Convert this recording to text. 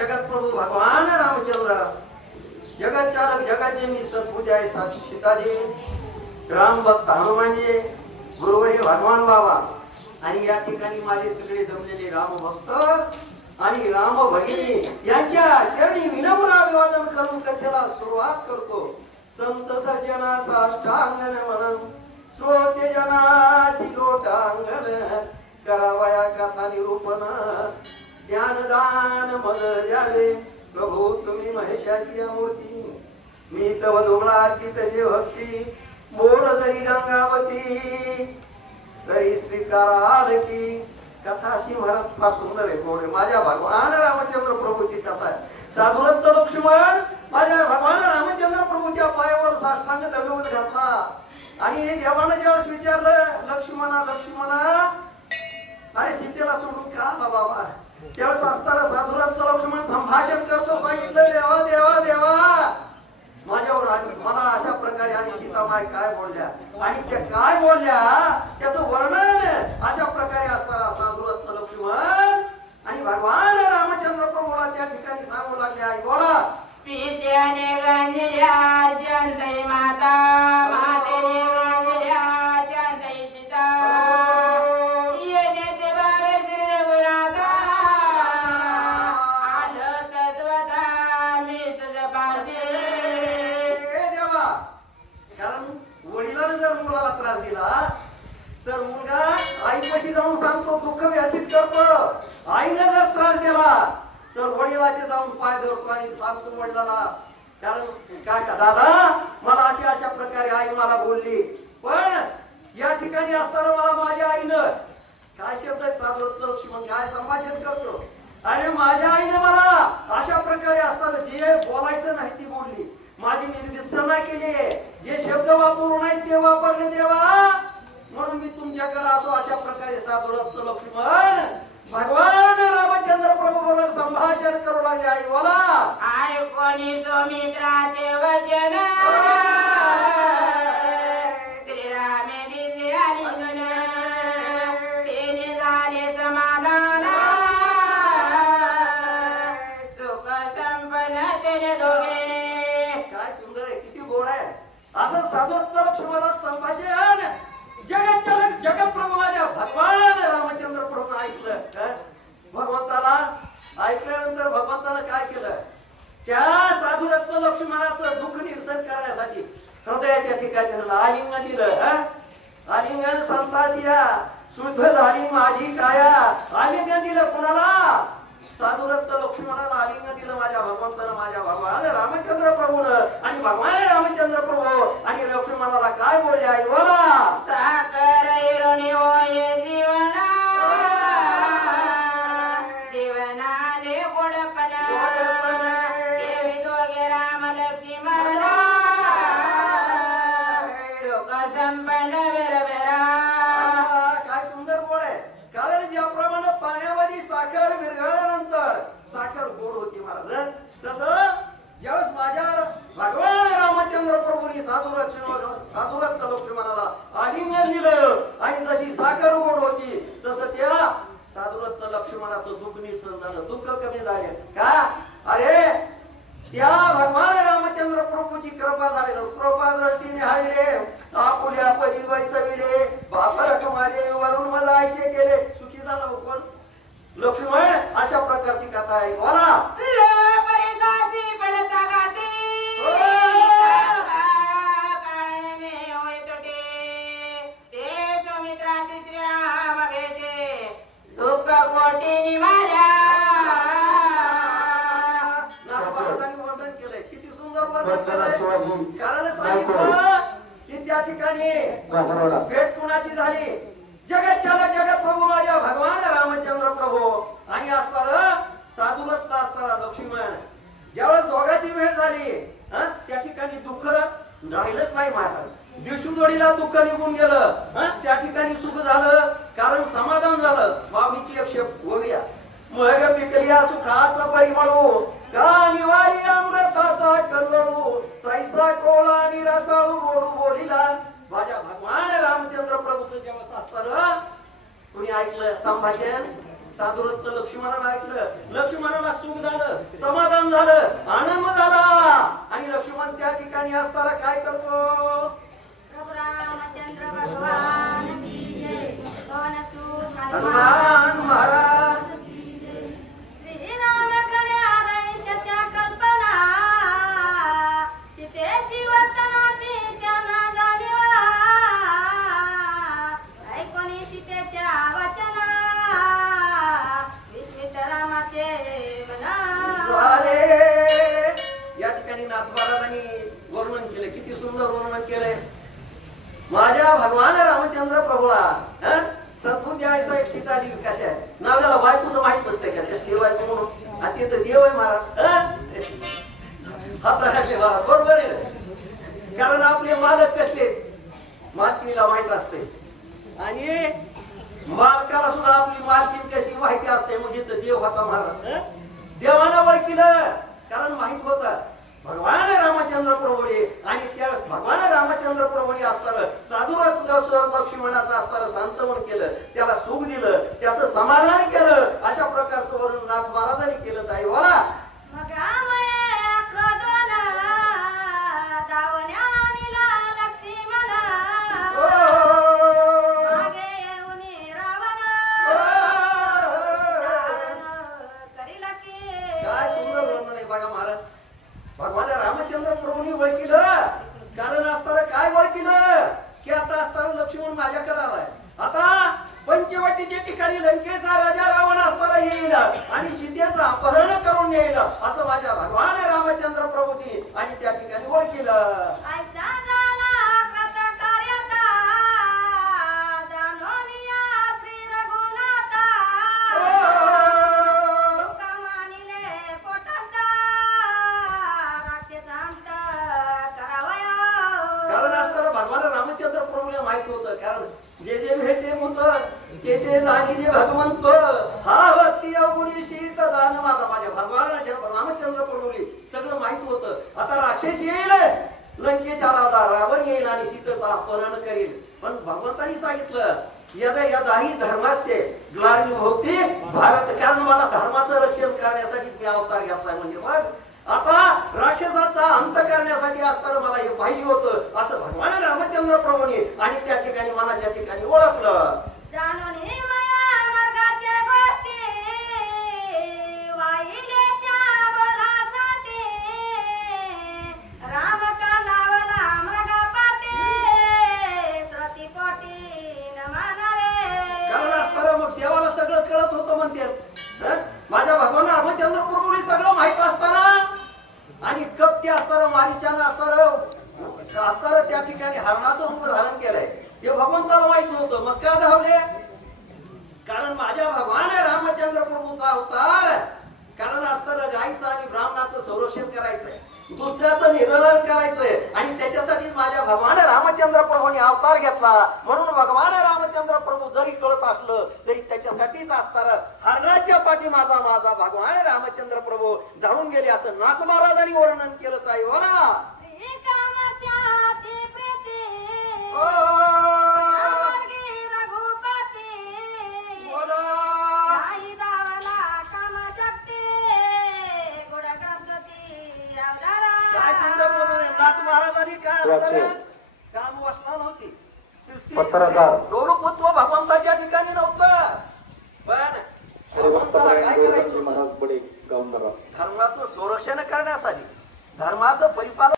जगत प्रभू भगवान रामचंद्र, जगत चालक जगत सद्बुद्धी आहे सीता देवी, राम भक्त हनुमानजी, गुरुवरी भगवान बाबा, आणि या ठिकाणी माझे सगळे जमलेले राम भक्त आणि राम भगिनी यांच्या चरणी विनम्र अभिवादन करून कथेला सुरुवात करतो. संत सज्जना साष्टांग नमन, श्रोते जनासी लोटांगण, करावया कथा निरूपण, ज्ञानदान मग द्यावे प्रभू तुम्ही महेशाची मूर्ती. मी तव दुबळा चितली भक्ती, बोल जरी गंगावती, तरी स्वीकाराल की. कथाशी महाराज फार सुंदर आहे, गोड आहे. माझ्या भगवान रामचंद्र प्रभूची कथा आहे. साधुरत्न लक्ष्मण माझ्या भगवान रामचंद्र प्रभूच्या पायावर साष्टांग दंडवत घातला आणि देवानं जेव्हा विचारलं लक्ष्मणा लक्ष्मणा अरे सीतेला सोडून का आला बाबा, त्यावेळेस असताना साधुरत्न लक्ष्मण संभाषण करतो. सांगितलं देवा देवा देवा माझ्यावर मला अशा प्रकारे आणि सीतामाय काय बोलल्या आणि त्या काय बोलल्या त्याचं वर्णन अशा प्रकारे असताना साधुरत्न लक्ष्मण आणि भगवान रामचंद्र प्रभूला त्या ठिकाणी सांगू लागले. आई बोला. पित्याने गंजल्या शांतई माता, मातेने गंजल्या शांतई पिता, येण्याचे भावे श्री रघुनाथा, आलं तत्वता मी तुझ्या पाशी. देवा, कारण वडिलांनी जर मुलाला त्रास दिला तर मुलगा आईपाशी जाऊन सांगतो, दुःख व्यथित करतो. आईने जर त्रास दिला तर वडिलाचे जाऊन पाय धरतो आणि सांगतो वडिलाला, कारण काका दादा मला अशा प्रकारे आई मला बोलली, पण या ठिकाणी असताना मला माझ्या आईनं काय शब्द आहेत साधुरत्न लक्ष्मण काय संभाषण करतो. अरे माझ्या आईने मला अशा प्रकारे असताना जे बोलायचं नाही ती बोलली, माझी निर्दिष्टना केली, जे शब्द वापरू नाही ते वापरले देवा, म्हणून मी तुमच्याकडे असो. अशा प्रकारे साधुरत्न लक्ष्मण भगवान रामचंद्र प्रभू बरोबर संभाषण करू लागले. आई बोला. आय कोणी सुमित्राचे वचन, श्रीरामे दिले आलिंगन, तेने झाले समाधान, सुख संपन्न तेने दोघे. काय सुंदर आहे, किती गोड आहे. असं साधुरत्न लक्ष्मणाचं संभाषण जगत चालक जगत प्रभू माझ्या भगवान रामचंद्र प्रभू ऐकलं. भगवंताला ऐकल्यानंतर भगवंतानं काय केलं, त्या साधुरत्न लक्ष्मणाचं दुःख निरसन करण्यासाठी हृदयाच्या ठिकाणी आलिंगन दिलं. आलिंगन संताची शुद्ध झाली माझी काया. आलिंगन दिलं कुणाला, साधुरत्न लक्ष्मणाला आलिंगन दिलं माझ्या भगवंतानं, माझ्या भगवान रामचंद्र प्रभूनं. आणि भगवान रामचंद्र प्रभू आणि लक्ष्मणाला काय बोलले. आई बोला. साकर इरुणी होय जीवना, जीवनाले गोडपणा, देवी दोघे राम लक्ष्मण, सुख संपन्न विरविरा. काय सुंदर गोड आहे, कारण ज्याप्रमाणे पाण्यामध्ये साखर विरघळल्यानंतर साखर गोड होती महाराज, तसं ज्यावेळेस माझ्या भगवान रामचंद्र प्रभूंनी साधुरत्न लक्ष्मणाला आलिंगन दिलं आणि जशी साखर गोड होती तसं त्या साधुरत्न लक्ष्मणाचं दुःख निरसन झालं, दुःख कमी झाले. का अरे त्या भगवान रामचंद्र प्रभूची कृपा झाली, कृपा दृष्टीने हाळले, आपुल्या पदी वैसविले, बापरक माझे वरून मला आयशे केले, सुखी झाला कोण लक्ष्मण. अशा प्रकारची कथा आहे. बोला. परिसासी पडता गाते, काळे मे होय तोटे, ते सुमित्रासी श्रीराम भेटे, दुःख कोटी निवाल्या. नागपालांनी वर्णन केलंय, किती सुंदर वर्णन केलंय. कारण सांगितलं की त्या ठिकाणी भेट कुणाची झाली, जगत चालक जगत प्रभू माझ्या भगवान रामचंद्र प्रभू आणि असताना साधुरत्न असताना लक्ष्मण. ज्यावेळेस दोघांची भेट झाली त्या ठिकाणी दुःख राहिलंच नाही महाराज. दिवसुदोडीला दुःख निघून गेलं, त्या ठिकाणी सुख झालं, कारण समाधान झालं. माऊलीची एक गोव्या मग पिकल्या सुखाचा परिमळू, का निवारी अमृताचा कल्लरू, तैसा कोळा आणि रसाळू बोलू बोलिला. माझ्या भगवान रामचंद्र प्रभूचं जेव्हा असताना कुणी ऐकलं संभाषण, साधुरत्न लक्ष्मणानं ऐकलं. लक्ष्मणाला सुख झालं, समाधान झालं, आनंद झाला. आणि लक्ष्मण त्या ठिकाणी असताना काय करतो? प्रभु रामचंद्र भगवान की जय. पवन सुत हनुमान महाराज श्रीराम खऱ्या रयेशाच्या कल्पना, सीतेची वर्तनाची त्यांना जाणीवा. ऐकोनी सीतेच्या वचना, विस्मित रामाचे मना. या ठिकाणी नाथ महाराजांनी वर्णन केलं. किती सुंदर वर्णन केलंय. माझ्या भगवान रामचंद्र प्रभूला सद्बुद्धी आहे साहेब. सीता देवी कशा आहे? नावाला बायकोचं माहित नसते का? देव बायको म्हणून. आणि ते तर देव आहे महाराज. हसा लागले महाराज. बरोबर आहे ना? कारण आपले मालक कसले मालकीला माहित असते. आणि मालकाला सुद्धा आपली मालकीन कशी माहिती असते. मग इथं देव होता महाराज. देवानं ओळखलं कारण माहित होतं भगवान रामचंद्र प्रभूने. आणि त्यावेळेस भगवान रामचंद्र प्रभूने असताना साधुरत्न लक्ष्मणाचं असताना सांत्वन केलं, त्याला सुख दिलं, त्याचं समाधान केलं. अशा प्रकारचं वर्णन नाथ महाराजांनी केलं. ताई बोला. मग आमये क्रोधवन दावण्या निला लक्ष्मण, मागे येऊनी रावण करीला की. काय सुंदर वर्णन आहे बघा महाराज. भगवान रामचंद्र प्रभूंनी ओळखलं कारण असताना काय ओळखलं की आता असताना लक्ष्मण माझ्याकडे आलाय. आता पंचवटीच्या ठिकाणी लंकेचा राजा रावण असताना येईल आणि सीतेचं अपहरण करून येईल असं माझ्या भगवान रामचंद्र प्रभूंनी आणि त्या ठिकाणी ओळखलं. ऐसा झाला कथा कार्यता, जाणोनिया श्री रघुनाथा. लोकमानिले पोटांचा, राक्षसांत करावया. कारण असताना भगवान रामचंद्र प्रभूला माहित होतं. कारण जे जे भेटे होत ते जाणी जे भगवंत, हा भक्ती अवगुणी शीत दान माझा. माझ्या भगवानाच्या रामचंद्र प्रभूली सगळं माहित होतं. आता राक्षस येईल, लंकेचा राजा रावण येईल आणि सीतेचं अपहरण करेल. पण भगवंतांनी सांगितलं यदा यदाही धर्मास्य ग्लानी भोवती भारत. कारण मला धर्माचं रक्षण करण्यासाठी मी अवतार घेतलाय. म्हणजे मग आता राक्षसाचा अंत करण्यासाठी असताना मला हे पाहिजे होतं असं भगवान रामचंद्र प्रभूने आणि त्या ठिकाणी मनाच्या ठिकाणी ओळखलं. जाणोनी माया मार्गाचे गोष्टी, वाहिलेच्या बोलासाठी. राम कानावला मृगा पाटी, श्रुतीपोटी न मानावे. कारण असताना मग देवाला सगळं कळत होतं म्हणते. माझ्या भगवान रामचंद्र प्रभूने सगळं माहित असताना आणि कपटी असताना मारीच्यानं असताना त्या ठिकाणी हरणाचं रूप धारण केलंय हे भगवंताला माहित होतं. मग का धावले? कारण माझ्या भगवान रामचंद्र प्रभूचा अवतार कारण असताना गायीचं आणि ब्राह्मणाचं संरक्षण करायचंय, दुष्टाचं निर्मूलन करायचंय. आणि त्याच्यासाठी माझ्या भगवान रामचंद्र प्रभूने अवतार घेतला. म्हणून भगवान रामचंद्र प्रभू जरी कळत असलं तरी त्याच्यासाठीच असताना हरणाच्या पाठी माझा भगवान रामचंद्र प्रभू जाणून गेले असं नाथ महाराजांनी वर्णन केलं. ताई बोला. श्रीकामाच्या ती प्रीती, ओ मार्गी रघुपती. बोला. आई दावला कामशक्ती, गुणग्रंथती अवतारा. काय सुंदर वर्णन आहे. नाथ महाराजांनी काय असताना काम वासना नव्हती, लोलुपत्व भगवंताच्या ठिकाणी नव्हतं. पण भगवंताला काय करायचं? धर्माचं संरक्षण करण्यासाठी, धर्माचं परिपालन